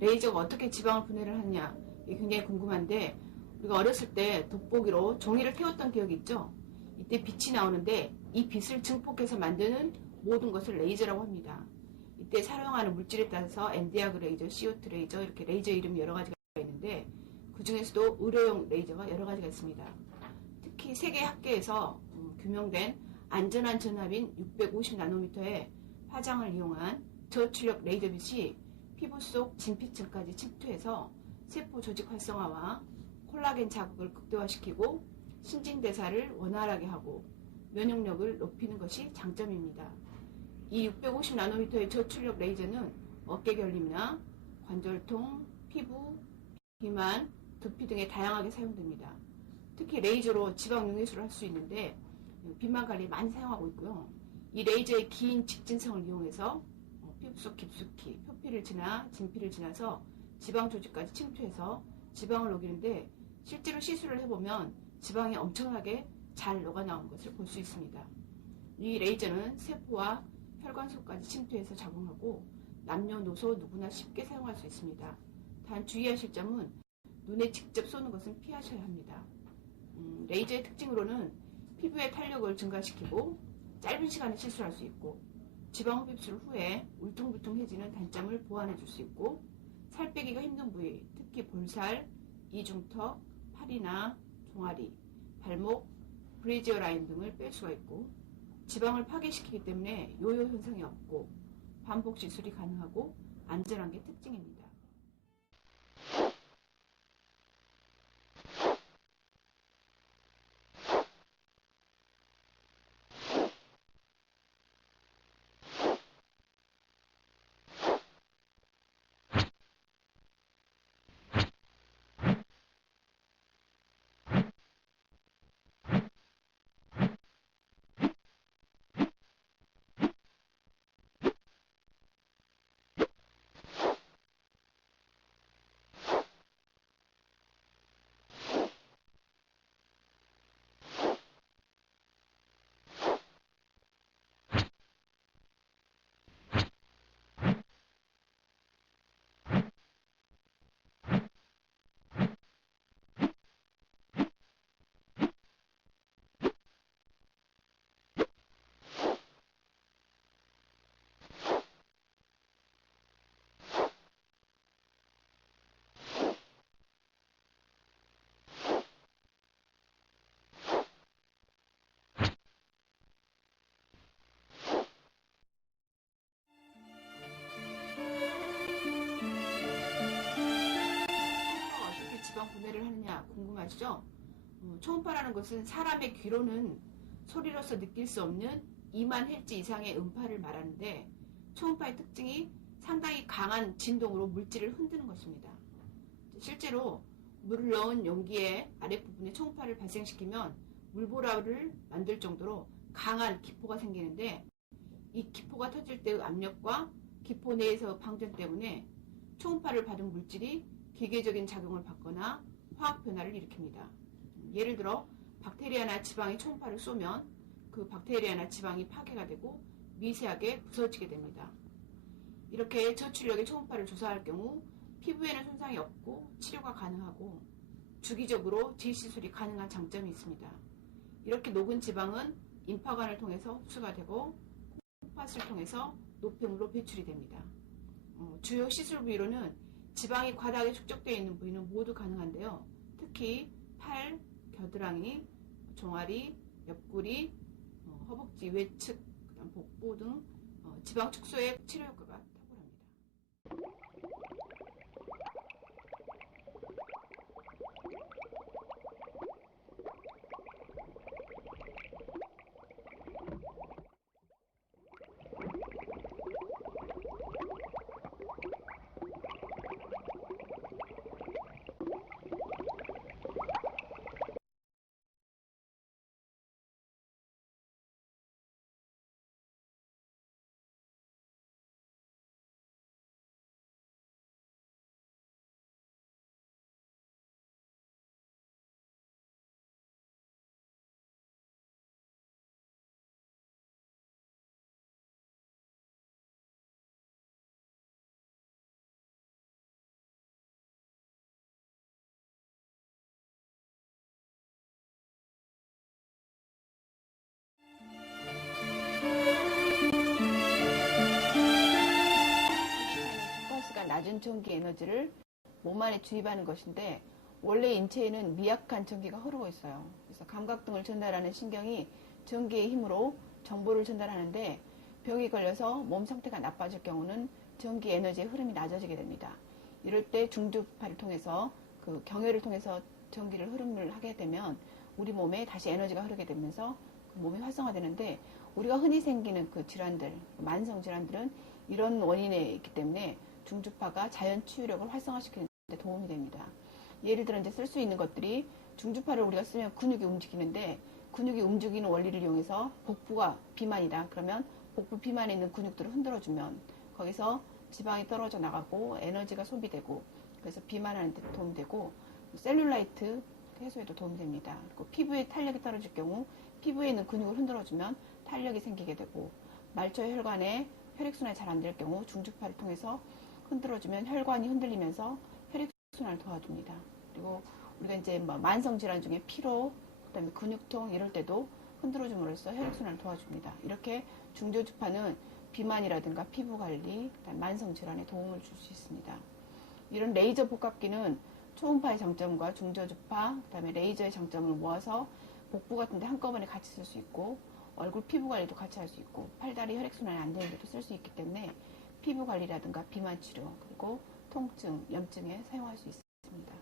레이저가 어떻게 지방을 분해를 하느냐, 이게 굉장히 궁금한데, 우리가 어렸을 때 돋보기로 종이를 태웠던 기억이 있죠? 이때 빛이 나오는데 이 빛을 증폭해서 만드는 모든 것을 레이저라고 합니다. 이때 사용하는 물질에 따라서 엔디아그 레이저, CO2 레이저, 이렇게 레이저 이름이 여러 가지가 있는데, 그 중에서도 의료용 레이저가 여러 가지가 있습니다. 특히 세계 학계에서 규명된 안전한 전압인 650나노미터의 파장을 이용한 저출력 레이저 빛이 피부 속 진피층까지 침투해서 세포 조직 활성화와 콜라겐 자극을 극대화시키고 신진대사를 원활하게 하고 면역력을 높이는 것이 장점입니다. 이 650나노미터의 저출력 레이저는 어깨 결림이나 관절통, 피부, 비만, 두피 등에 다양하게 사용됩니다. 특히 레이저로 지방 용해수를 할 수 있는데 비만 관리에 많이 사용하고 있고요. 이 레이저의 긴 직진성을 이용해서 피부 속 깊숙이 표피를 지나 진피를 지나서 지방 조직까지 침투해서 지방을 녹이는데, 실제로 시술을 해보면 지방이 엄청나게 잘 녹아 나온 것을 볼 수 있습니다. 이 레이저는 세포와 혈관 속까지 침투해서 작용하고 남녀노소 누구나 쉽게 사용할 수 있습니다. 단 주의하실 점은 눈에 직접 쏘는 것은 피하셔야 합니다. 레이저의 특징으로는 피부의 탄력을 증가시키고 짧은 시간에 시술할 수 있고, 지방 흡입술 후에 울퉁불퉁해지는 단점을 보완해 줄 수 있고, 살 빼기가 힘든 부위, 특히 볼살, 이중턱, 팔이나 종아리, 발목, 브래지어 라인 등을 뺄 수가 있고, 지방을 파괴시키기 때문에 요요 현상이 없고 반복 시술이 가능하고 안전한 게 특징입니다. 어떻게 지방 분해를 하느냐 궁금하시죠? 초음파라는 것은 사람의 귀로는 소리로서 느낄 수 없는 2만 헤르츠 이상의 음파를 말하는데, 초음파의 특징이 상당히 강한 진동으로 물질을 흔드는 것입니다. 실제로 물을 넣은 용기의 아랫부분에 초음파를 발생시키면 물보라를 만들 정도로 강한 기포가 생기는데, 이 기포가 터질 때의 압력과 기포 내에서 방전 때문에 초음파를 받은 물질이 기계적인 작용을 받거나 화학 변화를 일으킵니다. 예를 들어 박테리아나 지방이 초음파를 쏘면 그 박테리아나 지방이 파괴가 되고 미세하게 부서지게 됩니다. 이렇게 저출력의 초음파를 조사할 경우 피부에는 손상이 없고 치료가 가능하고 주기적으로 질시술이 가능한 장점이 있습니다. 이렇게 녹은 지방은 임파관을 통해서 흡수가 되고 콩팥을 통해서 노폐물로 배출이 됩니다. 주요 시술 부위로는 지방이 과다하게 축적되어 있는 부위는 모두 가능한데요. 특히 팔, 겨드랑이, 종아리, 옆구리, 허벅지 외측, 복부 등 지방 축소에 치료 효과가 무전기 에너지를 몸 안에 주입하는 것인데 원래 인체에는 미약한 전기가 흐르고 있어요. 그래서 감각등을 전달하는 신경이 전기의 힘으로 정보를 전달하는데 병이 걸려서 몸 상태가 나빠질 경우는 전기 에너지의 흐름이 낮아지게 됩니다. 이럴 때 중주파를 통해서 그 경혈을 통해서 전기를 흐름을 하게 되면 우리 몸에 다시 에너지가 흐르게 되면서 그 몸이 활성화되는데 우리가 흔히 생기는 그 질환들, 만성 질환들은 이런 원인에 있기 때문에 중주파가 자연 치유력을 활성화시키는 데 도움이 됩니다. 예를 들어 이제 쓸 수 있는 것들이 중주파를 우리가 쓰면 근육이 움직이는데 근육이 움직이는 원리를 이용해서 복부가 비만이다. 그러면 복부 비만에 있는 근육들을 흔들어주면 거기서 지방이 떨어져 나가고 에너지가 소비되고 그래서 비만하는 데 도움이 되고 셀룰라이트 해소에도 도움이 됩니다. 그리고 피부에 탄력이 떨어질 경우 피부에 있는 근육을 흔들어주면 탄력이 생기게 되고 말초 혈관에 혈액순환이 잘 안 될 경우 중주파를 통해서 흔들어주면 혈관이 흔들리면서 혈액순환을 도와줍니다. 그리고 우리가 이제 만성 질환 중에 피로, 그다음에 근육통 이럴 때도 흔들어줌으로써 혈액순환을 도와줍니다. 이렇게 중저주파는 비만이라든가 피부관리, 만성 질환에 도움을 줄 수 있습니다. 이런 레이저 복합기는 초음파의 장점과 중저주파, 그다음에 레이저의 장점을 모아서 복부 같은 데 한꺼번에 같이 쓸 수 있고 얼굴 피부 관리도 같이 할 수 있고 팔다리 혈액순환이 안 되는 데도 쓸 수 있기 때문에 피부 관리라든가 비만 치료 그리고 통증, 염증에 사용할 수 있습니다.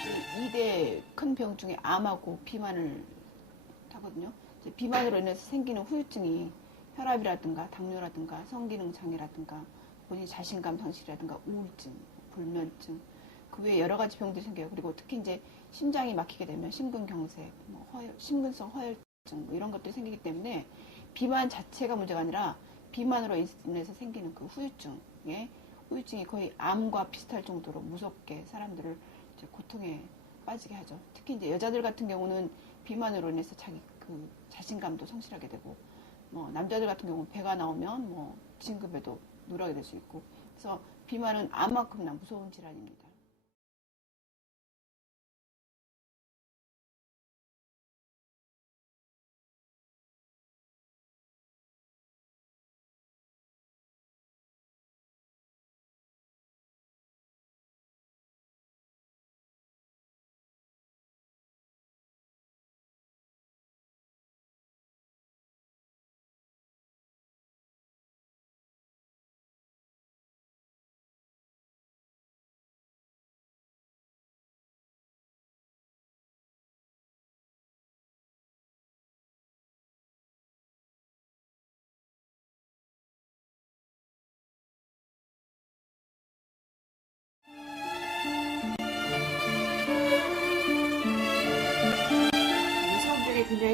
이제 2대 큰 병 중에 암하고 비만을 하거든요. 비만으로 인해서 생기는 후유증이 혈압이라든가 당뇨라든가 성기능 장애라든가 본인 자신감 상실이라든가 우울증, 불면증 그 외에 여러 가지 병들이 생겨요. 그리고 특히 이제 심장이 막히게 되면 심근경색, 심근성 허혈증 이런 것들이 생기기 때문에 비만 자체가 문제가 아니라 비만으로 인해서 생기는 그 후유증이 거의 암과 비슷할 정도로 무섭게 사람들을 이제 고통에 빠지게 하죠. 특히 이제 여자들 같은 경우는 비만으로 인해서 자기 그 자신감도 상실하게 되고, 남자들 같은 경우는 배가 나오면 진급에도 누락이 될 수 있고, 그래서 비만은 암만큼이나 무서운 질환입니다.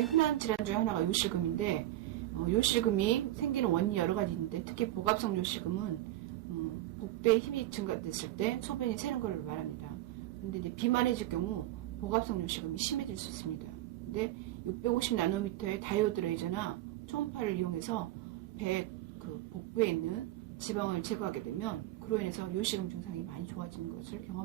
흔한 질환 중에 하나가 요실금인데 요실금이 생기는 원인이 여러 가지 있는데 특히 복압성 요실금은 복부에 힘이 증가됐을 때 소변이 새는 걸 말합니다. 근데 이제 비만해질 경우 복압성 요실금이 심해질 수 있습니다. 근데 650 나노미터의 다이오드 레이저나 초음파를 이용해서 복부에 있는 지방을 제거하게 되면 그로 인해서 요실금 증상이 많이 좋아지는 것을 경험.